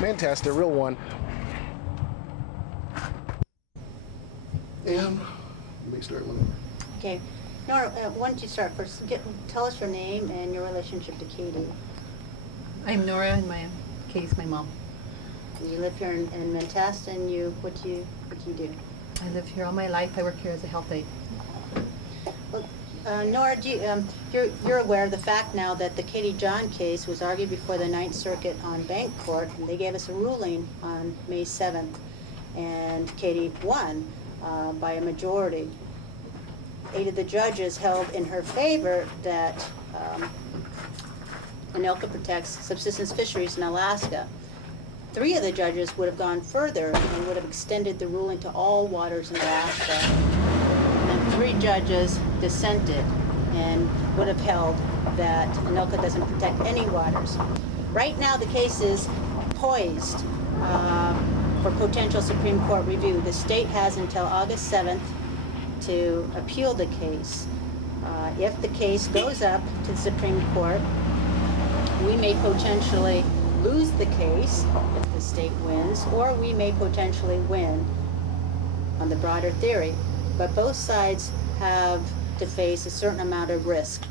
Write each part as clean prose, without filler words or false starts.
Mantasta, real one. And you may start with. Okay. Nora, why don't you start first? Tell us your name and your relationship to Katie. I'm Nora, and Katie's my mom. You live here in Mantasta, and what do you do? I live here all my life. I work here as a health aide. Well, Nora, you're aware of the fact now that the Katie John case was argued before the Ninth Circuit on Bank Court, and they gave us a ruling on May 7th, and Katie won by a majority. 8 of the judges held in her favor that ANILCA protects subsistence fisheries in Alaska. 3 of the judges would have gone further and would have extended the ruling to all waters in Alaska. And 3 judges dissented and would have held that ANILCA doesn't protect any waters. Right now, the case is poised for potential Supreme Court review. The state has until August 7th to appeal the case. If the case goes up to the Supreme Court, we may potentially lose the case if the state wins, or we may potentially win on the broader theory. But both sides have to face a certain amount of risk.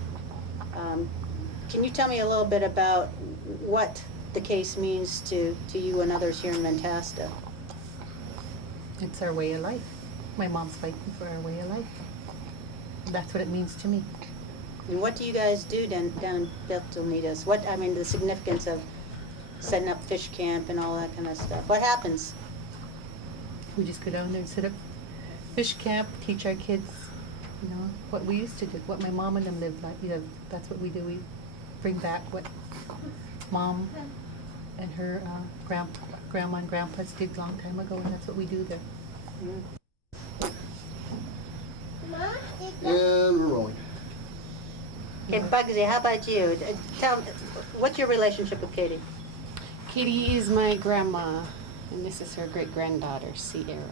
Can you tell me a little bit about what the case means to you and others here in Mantasta? It's our way of life. My mom's fighting for our way of life. That's what it means to me. And what do you guys do down in Beltonitas? The significance of setting up fish camp and all that kind of stuff. What happens? We just go down there and set up fish camp, teach our kids, what we used to do, what my mom and them lived like. That's what we do. We bring back what Mom and her grandma and grandpas did a long time ago, and that's what we do there. And we're rolling. Okay, Bugsy, how about you? Tell me, what's your relationship with Katie? Katie is my grandma, and this is her great-granddaughter, Sierra.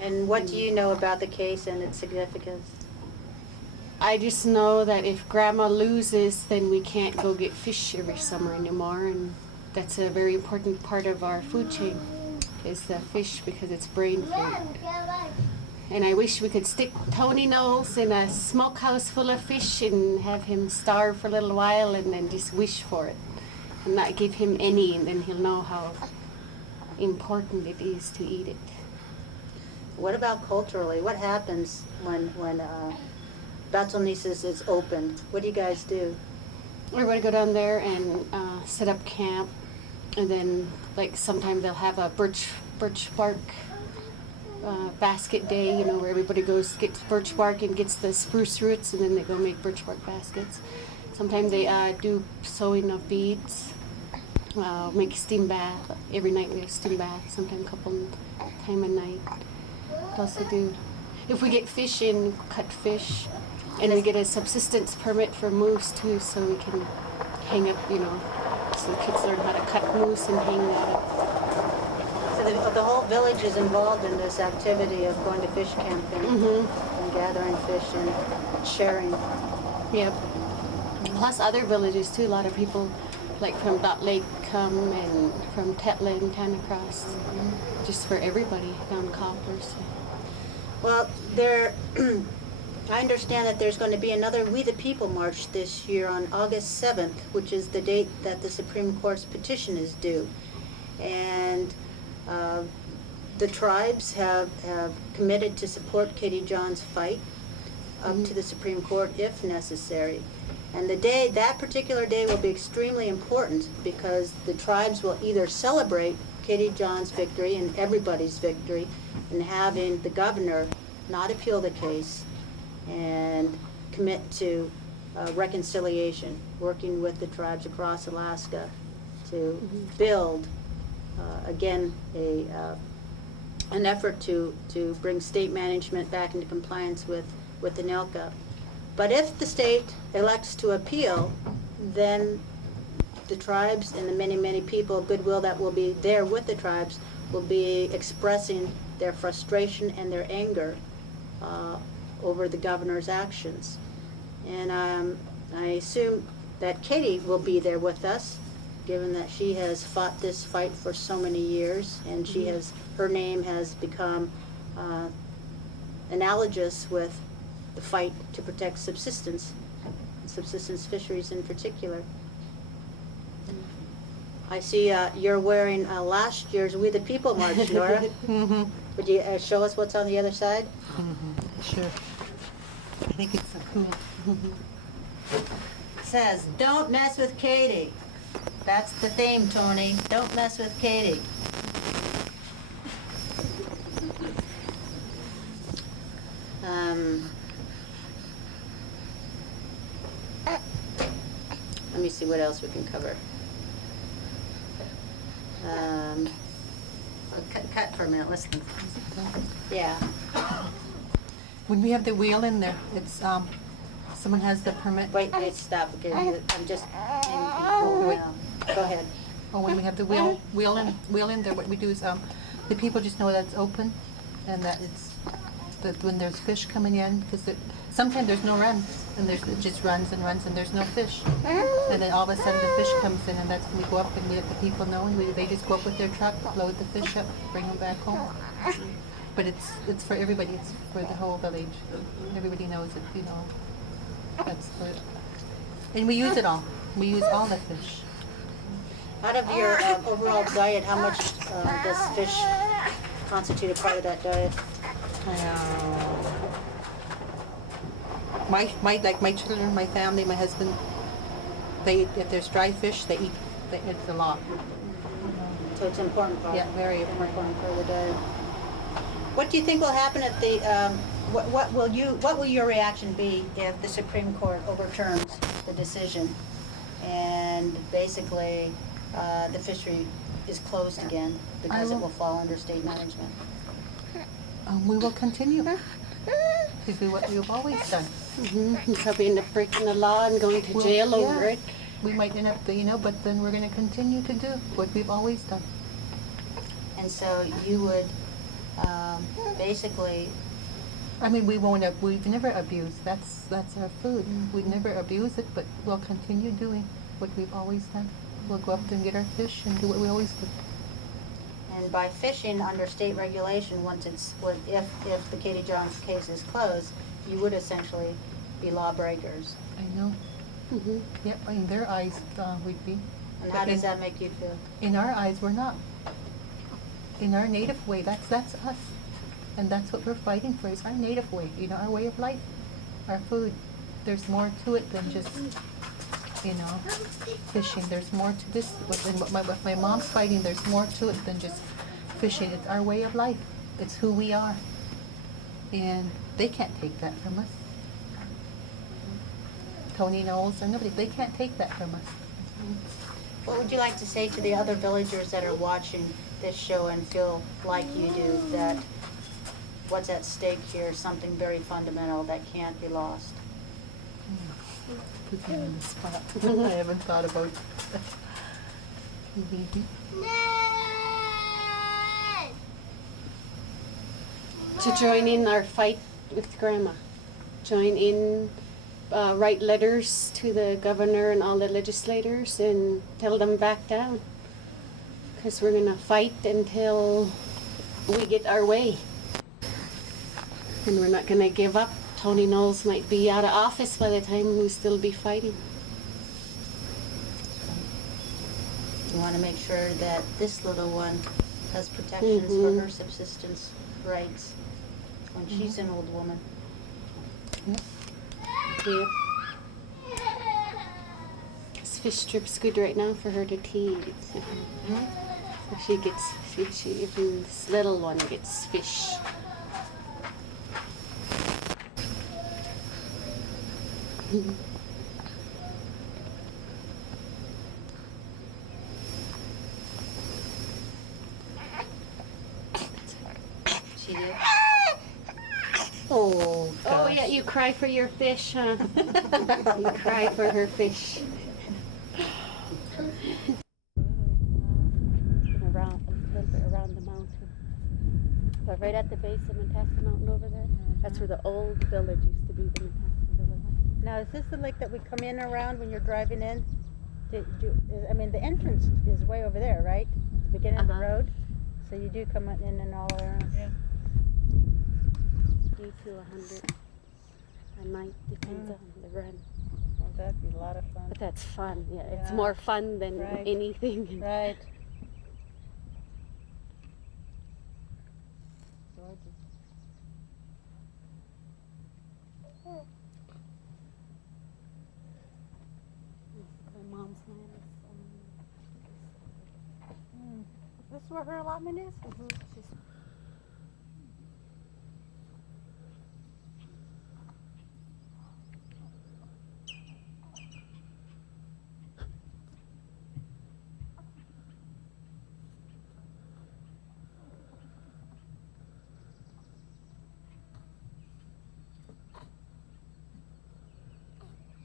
And what do you know about the case and its significance? I just know that if Grandma loses, then we can't go get fish every summer anymore, and that's a very important part of our food chain, is the fish, because it's brain food. And I wish we could stick Tony Knowles in a smokehouse full of fish and have him starve for a little while and then just wish for it and not give him any, and then he'll know how important it is to eat it. What about culturally? What happens when Beltonitas is opened? What do you guys do? Everybody go down there and set up camp, and then sometimes they'll have a birch bark basket day, where everybody goes gets birch bark and gets the spruce roots, and then they go make birch bark baskets. Sometimes they do sewing of beads, make steam bath. Every night we have steam bath, sometimes a couple times a night. What else they do? If we get fish in, cut fish, and we get a subsistence permit for moose too, so we can hang up, so the kids learn how to cut moose and hang that up. So the whole village is involved in this activity of going to fish camping and gathering fish and sharing. Yep. Plus other villages too. A lot of people from Dot Lake come, and from Tetla and Canicross, just for everybody down Coppers. Well, I understand that there's going to be another We the People March this year on August 7th, which is the date that the Supreme Court's petition is due. And the tribes have committed to support Katie John's fight up to the Supreme Court if necessary. And that particular day will be extremely important, because the tribes will either celebrate Katie John's victory and everybody's victory in having the governor not appeal the case and commit to reconciliation, working with the tribes across Alaska to build, again, an effort to bring state management back into compliance with the ANILCA. But if the state elects to appeal, then the tribes and the many, many people of goodwill that will be there with the tribes will be expressing their frustration and their anger over the governor's actions. And I assume that Katie will be there with us, given that she has fought this fight for so many years, and her name has become analogous with the fight to protect subsistence fisheries in particular. I see you're wearing last year's We the People March, Nora. Mm-hmm. Would you show us what's on the other side? Mm-hmm. Sure. I think it's so cool. It says, "Don't mess with Katie." That's the theme, Tony. Don't mess with Katie. Let me see what else we can cover. Cut for a minute. Listen. Yeah. When we have the wheel in there, it's someone has the permit. Wait, stop. Okay, I'm just. Wait. Go ahead. Oh, when we have the wheel in there, what we do is the people just know that it's open, and that it's that when there's fish coming in, because sometimes there's no runs, and it just runs and runs, and there's no fish, and then all of a sudden the fish comes in, and that's when we go up and we let the people know, and they just go up with their truck, load the fish up, bring them back home. But it's for everybody. It's for the whole village. Everybody knows it. You know, that's for. And we use it all. We use all the fish. Out of your overall diet, how much does fish constitute a part of that diet? My children, my family, my husband, if there's dry fish, they eat. It's a lot. So it's an important part. Yeah, very important part of the diet. What do you think will happen at the? What will your reaction be if the Supreme Court overturns the decision, and basically the fishery is closed again because it will fall under state management? We will continue to do what we've always done. Mm-hmm. Probably end up breaking the law and going to jail over it. We might end up, but then we're going to continue to do what we've always done. And so you would basically. I mean, we've never abused. That's our food. We'd never abuse it, but we'll continue doing what we've always done. We'll go up and get our fish and do what we always do. And by fishing under state regulation, if the Katie Johns case is closed, you would essentially be lawbreakers. I know. Mm-hmm. Yep, in their eyes, we'd be. And how does that make you feel? In our eyes, we're not. In our native way, that's us. And that's what we're fighting for, is our native way, our way of life, our food. There's more to it than just, fishing. There's more to this. What my mom's fighting, there's more to it than just fishing. It's our way of life. It's who we are. And they can't take that from us. Tony Knowles or nobody, they can't take that from us. What would you like to say to the other villagers that are watching this show and feel like you do, that what's at stake here is something very fundamental that can't be lost? Put me on the spot. I haven't thought about that. To join in our fight with Grandma. Join in, write letters to the governor and all the legislators and tell them back down. Because we're going to fight until we get our way. And we're not going to give up. Tony Knowles might be out of office by the time we'll still be fighting. You want to make sure that this little one has protections for her subsistence rights when she's an old woman. Yep. This fish strip's good right now for her to tease. So she gets, even this little one gets fish. She did. Oh, gosh. Oh yeah, you cry for your fish, huh? You cry for her fish. Around the mountain. But right at the base of Montasa Mountain over there, that's where the old village used to be, the Montasa village. Now, is this the lake that we come in around when you're driving in? I mean, the entrance is way over there, right? At the beginning of the Uh-huh. road. So you do come in and all around. Yeah. 80 to 100 a night, depends on the run. Well, that'd be a lot of fun. But that's fun. Yeah, it's Yeah. more fun than Right. anything. Right. Gorgeous. My mom's land is. This is where her allotment is?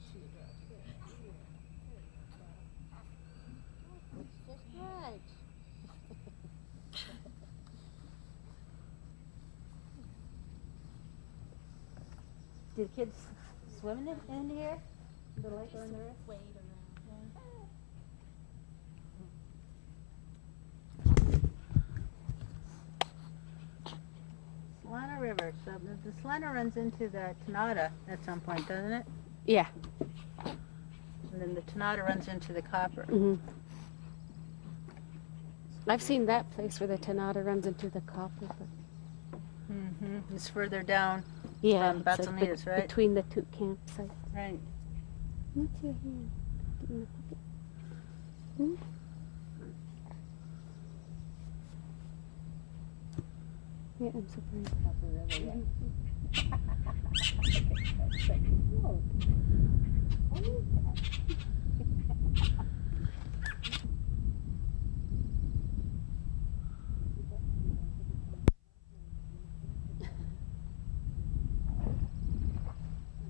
She's Just right. Do the kids swim in here? The lake or in the river? wade around. Salina River. So the Salina runs into the Tanada at some point, doesn't it? Yeah. And then the Tanada runs into the Copper. hmm I've seen that place where the Tanada runs into the copper. But Mm-hmm. It's further down. yeah, From it's like Batsonitas, right? between the two campsites. Right. What's your hand? In the pocket. Hmm? Yeah, I'm surprised. Copper River, yeah.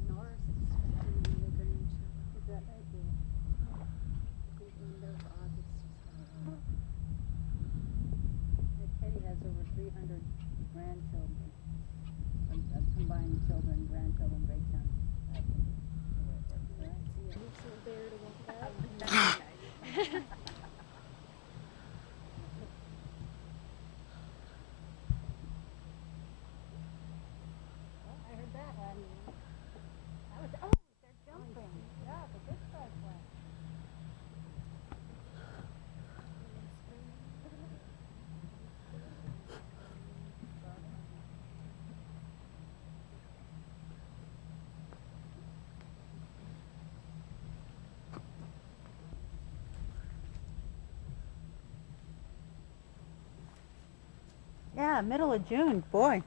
Nora's expecting another grandchild. Is that right? Yeah. I think end of August. Katie has over 300 grandchildren. Combined children, grandchildren, great children. I heard that one. They're jumping. Yeah, the big size one. Yeah, middle of June, boy.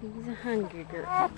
She's a hungry girl.